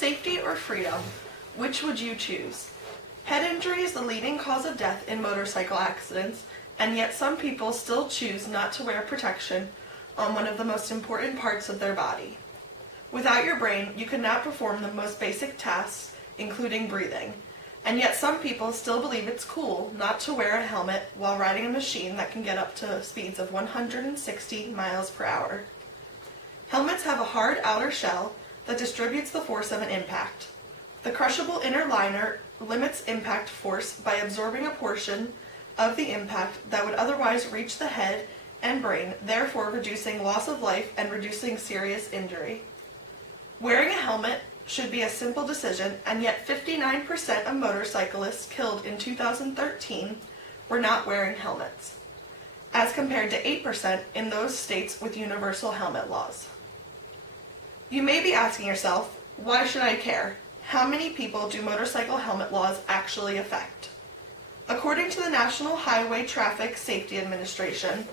Safety or freedom? Which would you choose? Head injury is the leading cause of death in motorcycle accidents, and yet some people still choose not to wear protection on one of the most important parts of their body. Without your brain, you could not perform the most basic tasks, including breathing, and yet some people still believe it's cool not to wear a helmet while riding a machine that can get up to speeds of 160 miles per hour. Helmets have a hard outer shell that distributes the force of an impact. The crushable inner liner limits impact force by absorbing a portion of the impact that would otherwise reach the head and brain, therefore reducing loss of life and reducing serious injury. Wearing a helmet should be a simple decision, and yet 59% of motorcyclists killed in 2013 were not wearing helmets, as compared to 8% in those states with universal helmet laws. You may be asking yourself, why should I care? How many people do motorcycle helmet laws actually affect? According to the National Highway Traffic Safety Administration,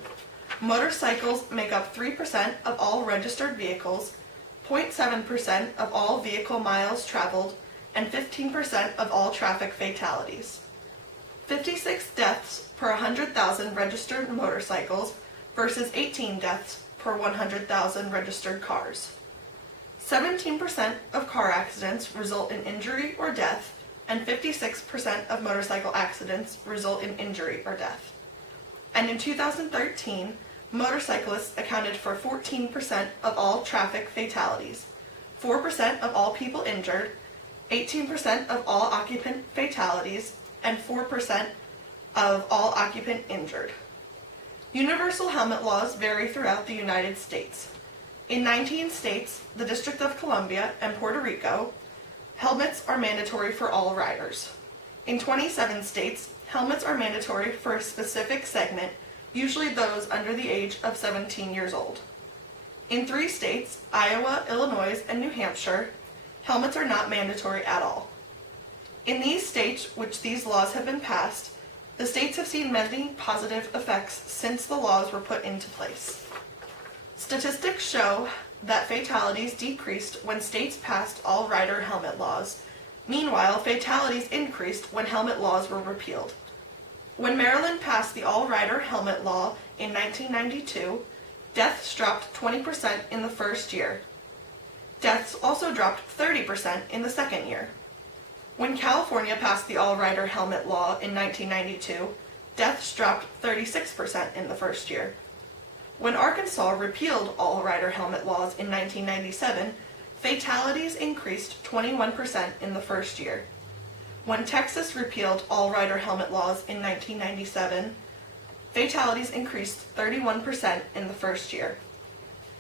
motorcycles make up 3% of all registered vehicles, 0.7% of all vehicle miles traveled, and 15% of all traffic fatalities. 56 deaths per 100,000 registered motorcycles versus 18 deaths per 100,000 registered cars. 17% of car accidents result in injury or death, and 56% of motorcycle accidents result in injury or death. And in 2013, motorcyclists accounted for 14% of all traffic fatalities, 4% of all people injured, 18% of all occupant fatalities, and 4% of all occupant injured. Universal helmet laws vary throughout the United States. In 19 states, the District of Columbia, and Puerto Rico, helmets are mandatory for all riders. In 27 states, helmets are mandatory for a specific segment, usually those under the age of 17 years old. In 3 states, Iowa, Illinois, and New Hampshire, helmets are not mandatory at all. In these states which these laws have been passed, the states have seen many positive effects since the laws were put into place. Statistics show that fatalities decreased when states passed all-rider helmet laws. Meanwhile, fatalities increased when helmet laws were repealed. When Maryland passed the all-rider helmet law in 1992, deaths dropped 20% in the first year. Deaths also dropped 30% in the second year. When California passed the all-rider helmet law in 1992, deaths dropped 36% in the first year. When Arkansas repealed all-rider helmet laws in 1997, fatalities increased 21% in the first year. When Texas repealed all-rider helmet laws in 1997, fatalities increased 31% in the first year.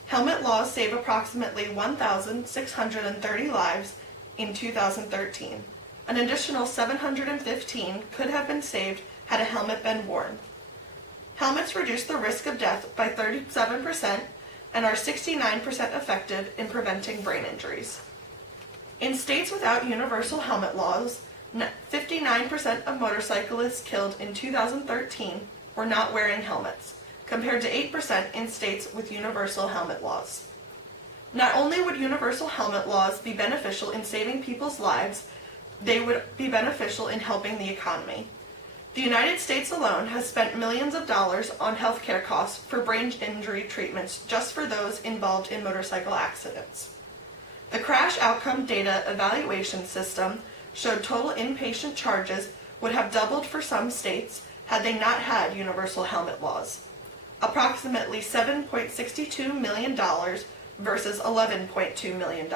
Helmet laws save approximately 1,630 lives in 2013. An additional 715 could have been saved had a helmet been worn. Helmets reduce the risk of death by 37% and are 69% effective in preventing brain injuries. In states without universal helmet laws, 59% of motorcyclists killed in 2013 were not wearing helmets, compared to 8% in states with universal helmet laws. Not only would universal helmet laws be beneficial in saving people's lives, they would be beneficial in helping the economy. The United States alone has spent millions of dollars on healthcare costs for brain injury treatments just for those involved in motorcycle accidents. The Crash Outcome Data Evaluation System showed total inpatient charges would have doubled for some states had they not had universal helmet laws. Approximately $7.62 million versus $11.2 million.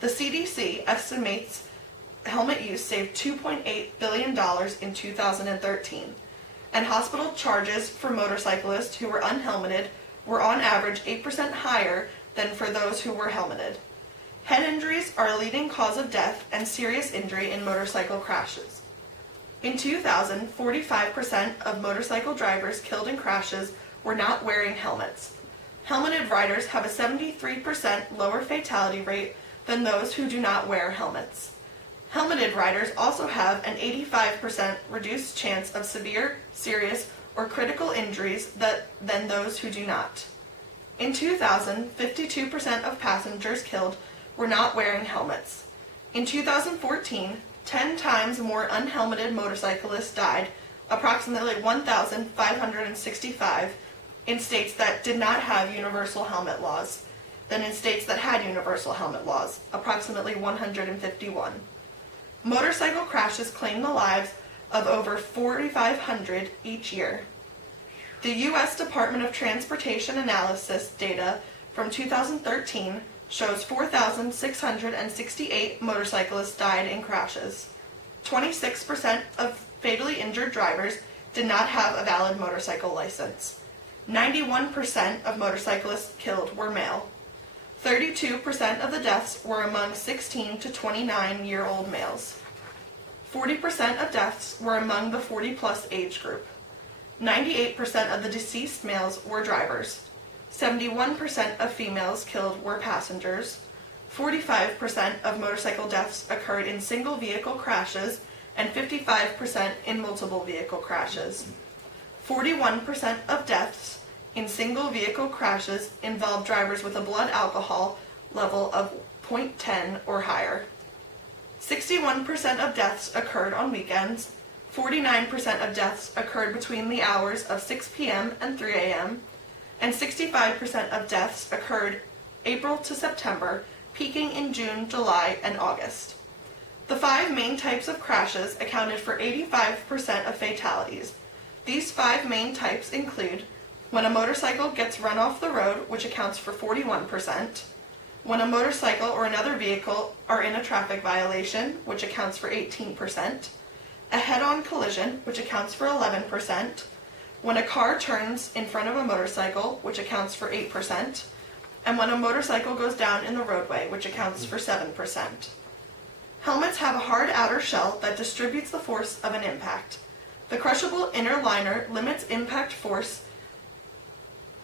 The CDC estimates helmet use saved $2.8 billion in 2013, and hospital charges for motorcyclists who were unhelmeted were on average 8% higher than for those who were helmeted. Head injuries are a leading cause of death and serious injury in motorcycle crashes. In 2000, 45% of motorcycle drivers killed in crashes were not wearing helmets. Helmeted riders have a 73% lower fatality rate than those who do not wear helmets. Helmeted riders also have an 85% reduced chance of severe, serious, or critical injuries than those who do not. In 2000, 52% of passengers killed were not wearing helmets. In 2014, 10 times more unhelmeted motorcyclists died, approximately 1,565, in states that did not have universal helmet laws than in states that had universal helmet laws, approximately 151. Motorcycle crashes claim the lives of over 4,500 each year. The U.S. Department of Transportation analysis data from 2013 shows 4,668 motorcyclists died in crashes. 26% of fatally injured drivers did not have a valid motorcycle license. 91% of motorcyclists killed were male. 32% of the deaths were among 16 to 29-year-old males. 40% of deaths were among the 40-plus age group. 98% of the deceased males were drivers. 71% of females killed were passengers. 45% of motorcycle deaths occurred in single vehicle crashes and 55% in multiple vehicle crashes. 41% of deaths in single vehicle crashes involved drivers with a blood alcohol level of 0.10 or higher. 61% of deaths occurred on weekends. 49% of deaths occurred between the hours of 6 p.m. and 3 a.m., and 65% of deaths occurred April to September, peaking in June, July, and August. The 5 main types of crashes accounted for 85% of fatalities. These 5 main types include when a motorcycle gets run off the road, which accounts for 41%, when a motorcycle or another vehicle are in a traffic violation, which accounts for 18%, a head-on collision, which accounts for 11%, when a car turns in front of a motorcycle, which accounts for 8%, and when a motorcycle goes down in the roadway, which accounts for 7%. Helmets have a hard outer shell that distributes the force of an impact. The crushable inner liner limits impact force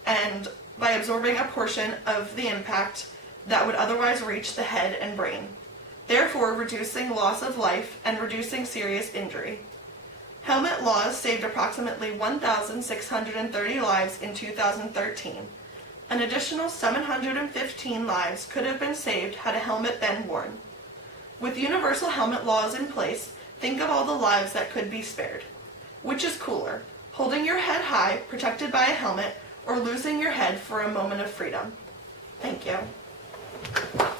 and by absorbing a portion of the impact that would otherwise reach the head and brain, therefore reducing loss of life and reducing serious injury. Helmet laws saved approximately 1,630 lives in 2013. An additional 715 lives could have been saved had a helmet been worn. With universal helmet laws in place, think of all the lives that could be spared. Which is cooler, holding your head high, protected by a helmet, or losing your head for a moment of freedom? Thank you.